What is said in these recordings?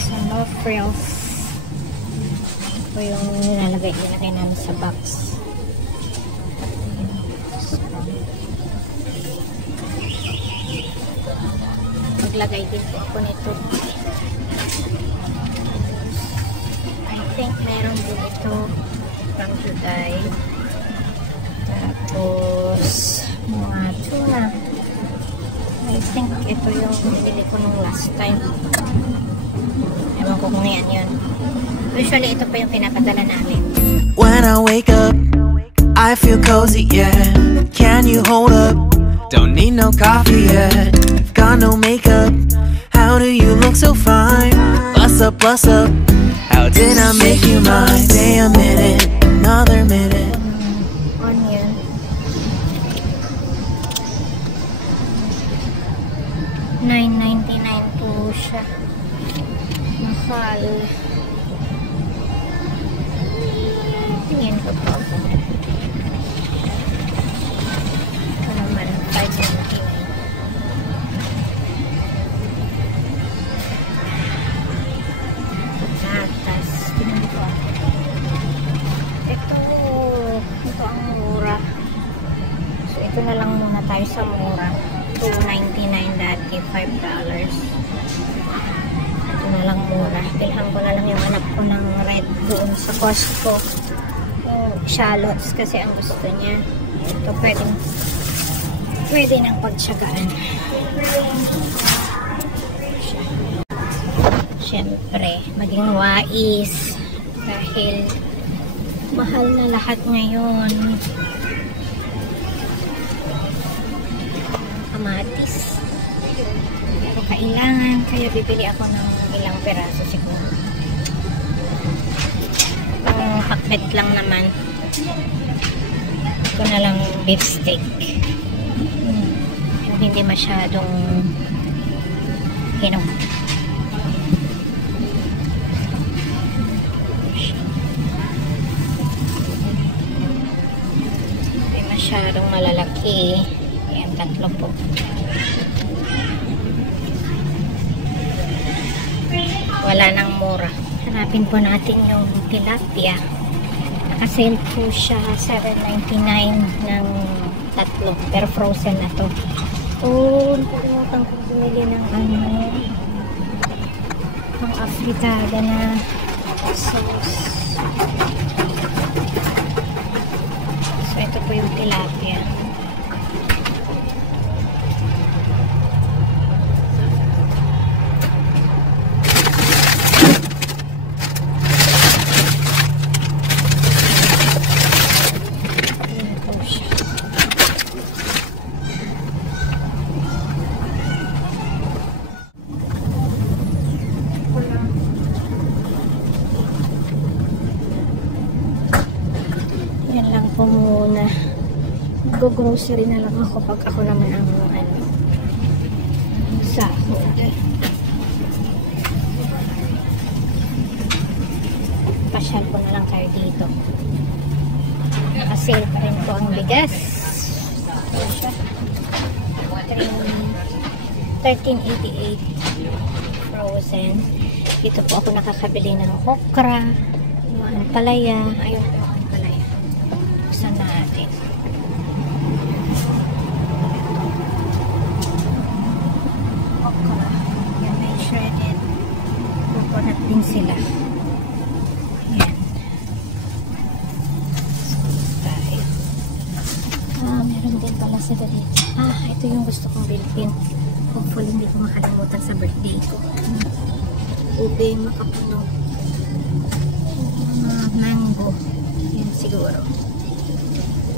So, no frills. Ito yung nilalagay namin sa box. Maglagay din po ako nito. I think meron din ito from Juday. Tapos mga tuna. I think ito yung binili ko nung last time. Ewan ko kung yan yun. Usually ito pa yung pinapadala namin. When I wake up, I feel cozy, yeah. Can you hold up? Don't need no coffee yet. Got no makeup. How do you look so fine? Bust up, bust up. How did I make you mine? Stay a minute, another minute. Onion. $9.99 po siya. Mahal. Tingin ko po. Ito naman, $5.99. Patatas. Tingin ko. Ito ang mura. So, ito na lang muna tayo sa mura. $2.99 dati, $5. Ito na lang muna. Bilhan ko na lang yung anak ko ng red doon sa Costco. Shallots kasi ang gusto niya. Ito pwede nang pagtsagaan. Siyempre, maging wais dahil mahal na lahat ngayon. Kamatis. Pero kailangan, kaya bibili ako ng ilang peraso siguro. Pakbet lang naman. Ito na lang beef steak. Yung hindi masyadong hinog. Hindi masyadong malalaki. Ayan, 3 po. Wala nang mura. Hanapin po natin yung tilapia. Naka-sale po siya $7.99 ng 3. Pero frozen na to. Oh, nakalimutan ko bumili ng ng afritada na sauce. So, ito po yung tilapia. Muna go-grocery na lang ako pag ako naman ang sahod. Pasyal ko na lang kayo dito. Naka-sale pa rin po ang bigas. $13.88 frozen. Dito po ako nakakabili ng okra, yung palaya. Ayun po ang palaya. Buksan natin. Okra. Yan, may shredded coconut din sila. Ayan. Tayo. Meron din pala sila dito. Ito yung gusto kong bilhin. Hopefully hindi ko makalimutan sa birthday ko. Ube, makapuno. Mango. Yan siguro.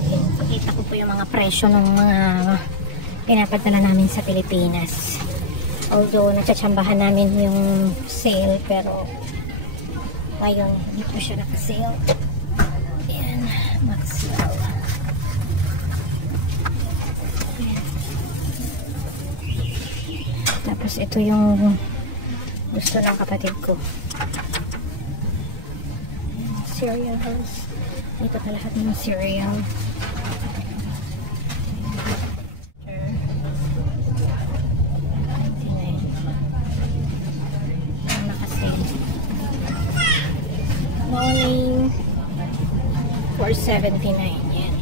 Yan. Pakita ko po yung mga presyo ng mga pinapadala namin sa Pilipinas. Although natsatsambahan namin yung sale, pero ngayon hindi po siya naka-sale. Yan. Maxwell. Tapos ito yung gusto ng kapatid ko. Cereals. Dito pa lahat ng cereal. $99. Nakasale. 4.79 yan.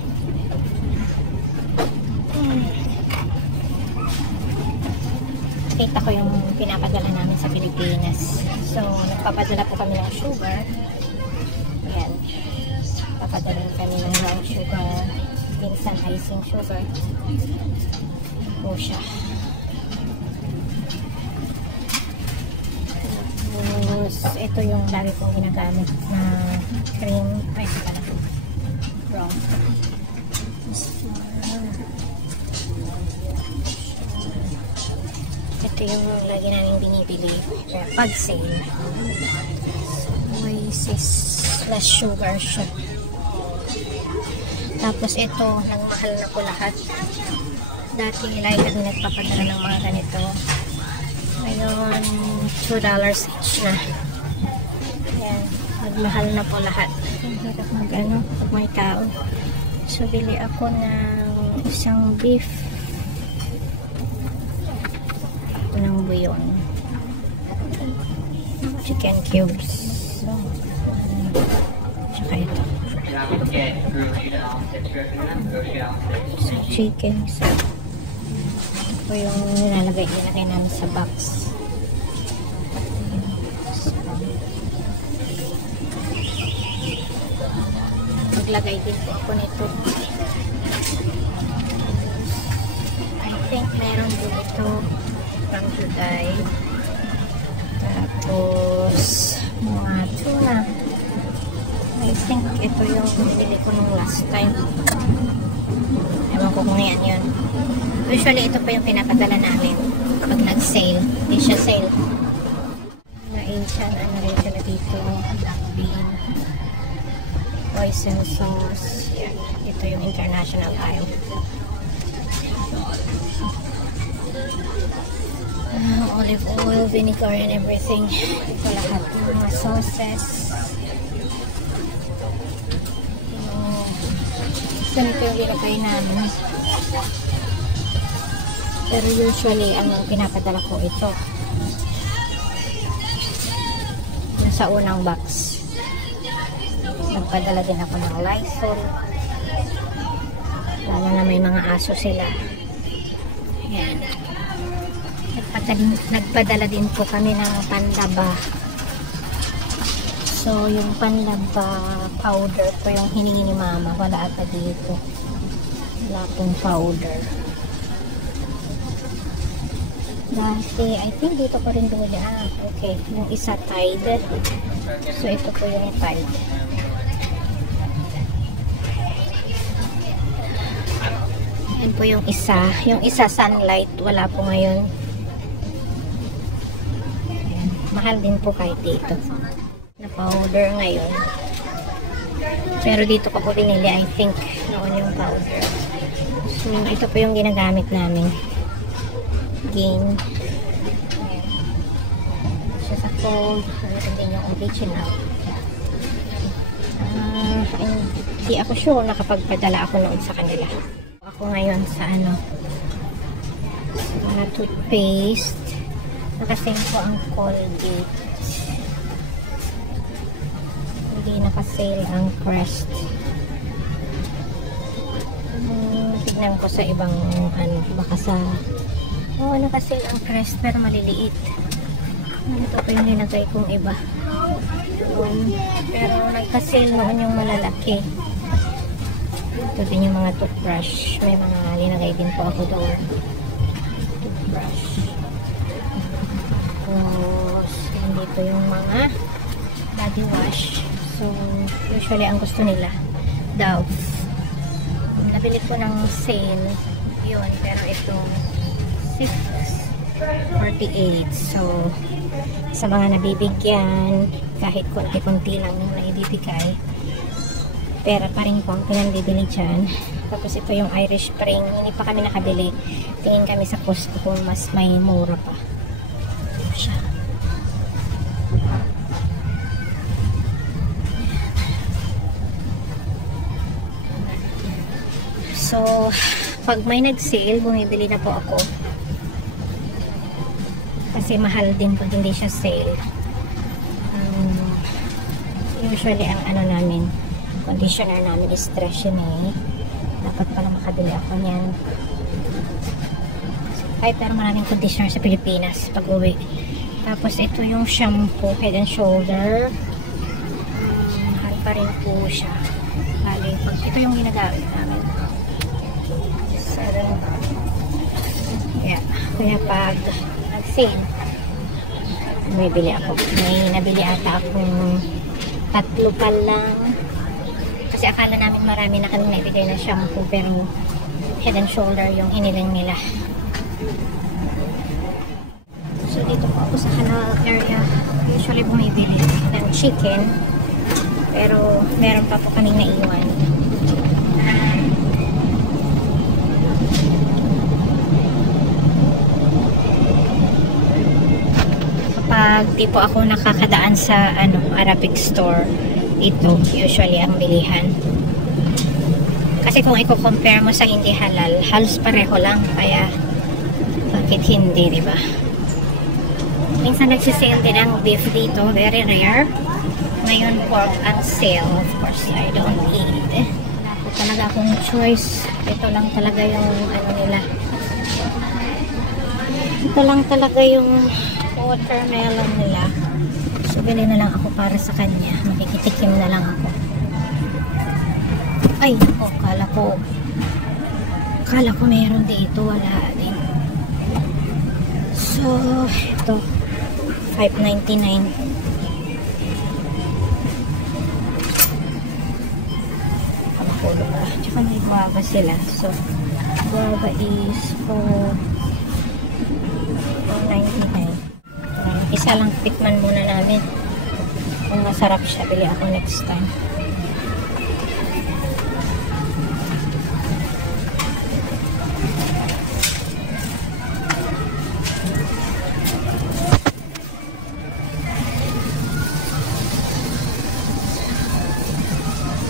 Kita ko yung pinapadala namin sa Pilipinas. So, nagpapadala po kami ng sugar. Ayan. Papadala kami ng brown sugar, instant icing sugar. Po siya. Tapos, ito yung lagi kong ginagamit na cream. Ay, ito pala. Brown. Ito yung lagi namin binibili pag sale. Oasis plus sugar siya. Tapos ito, nagmahal na po lahat. Dati lagi kami nagpapadala ng mga ganito. Ngayon, $2 each na. Ayan, nagmahal na po lahat. Hirap mag-ano, pag may tao. So, bili ako ng isang beef. Ng buyon, chicken cubes, tsaka ito so, chicken, so ito yung nilalagay namin sa box. Maglagay din po ako nito. I think meron din ito from Juday. Tapos mga tuna. I think ito yung binili ko nung last time. Ewan ko kung yan yun. Usually ito pa yung pinapadala namin pag nag-sale. Hindi siya sale. Na Asian, ano rin sila dito, black bean, hoisin sauce. Yan. Ito yung international aisle. Olive oil, vinegar, and everything. Ito lahat ng mga sauces. Ganito yung nilagay namin. Pero usually, ang pinapadala ko ito. Nasa unang box. Nagpadala din ako ng Lysol. Lalo na may mga aso sila. Ayan. Nagpadala din po kami ng panlaba. So, yung panlaba powder po yung hiningi ni mama. Wala ata dito. Wala pong powder. Dati, I think dito ko rin bumili. Ah, okay. Yung isa Tide. So, ito po yung Tide. Yan po yung isa. Yung isa Sunlight. Wala po ngayon. Mahal din po kahit dito na powder ngayon, pero dito ko po binili, I think noon yung powder. So ito po yung ginagamit namin, Gain. Siya sa cold. Ito din yung original. Hindi ako sure nakapagpadala ako noon sa kanila. Ako ngayon sa ano, sa toothpaste. Nakasale po ang Colgate. Hindi nakasale ang Crest. Tignan ko sa ibang ano, baka sa nakasale ang Crest pero maliliit. Ito pa yung linagay kong iba. Pero nagkasale noon yung malalaki. Ito din yung mga toothbrush. May mga linagay din po ako doon. Toothbrush. Tapos, dito yung mga body wash. So, usually ang gusto nila, Dove. Nabili ko ng sale yun, pero ito $6.48. So, sa mga nabibigyan, kahit konti-konti lang yung naibibigay, pera pa rin po ang pinanbibili dyan. Tapos ito yung Irish Spring, hindi pa kami nakabili. Tingin kami sa Costco kung mas may mura pa. Siya. So, pag may nag-sale, bumibili na po ako. Kasi mahal din po, hindi siya sale. Usually, ang ano namin, Conditioner namin is Tresemme. Dapat pala makabili ako niyan. Ay, pero maraming conditioner sa Pilipinas pag uwi. Tapos ito yung shampoo, Head and Shoulder. Mahal pa rin po siya. Bali, ito yung ginagamit namin. Yeah. Kaya pag nag-sale, bumibili ako. May nabili ata akong 3 pa lang. Kasi akala namin marami na kami naibigay na shampoo, pero Head and Shoulder yung hiniling nila. So dito po ako sa canal area. Usually bumibili ng chicken, pero meron pa po kaming naiwan. Kapag di po ako nakakadaan sa Arabic store, ito usually ang bilihan. Kasi kung i-compare mo sa hindi halal, halos pareho lang, kaya bakit hindi, di ba? Minsan nagsisale din ang beef dito, very rare. Ngayon pork ang sale, of course I don't eat. Wala po talaga akong choice. Ito lang talaga yung nila. Ito lang talaga yung watermelon nila. So bili na lang ako para sa kanya. Makikitikim na lang ako. Ay, kala ko meron dito, wala din. So ito $5.99. Pamakulo ba? Tsaka may guava sila. So guava is for $4.99. Isa lang tikman muna namin. Kung masarap siya, bili ako next time.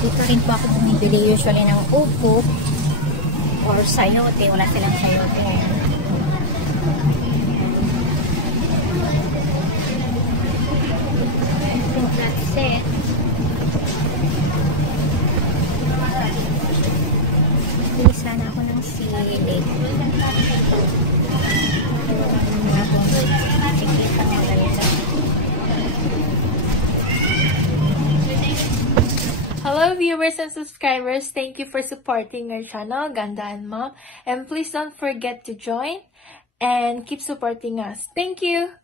Dito rin po ako bumibili usually ng upo or sayote. Wala silang sayote ngayon. That's it. Bili sana ako ng sili. Hello viewers and subscribers, thank you for supporting our channel, Ganda and Mom, and please don't forget to join and keep supporting us. Thank you!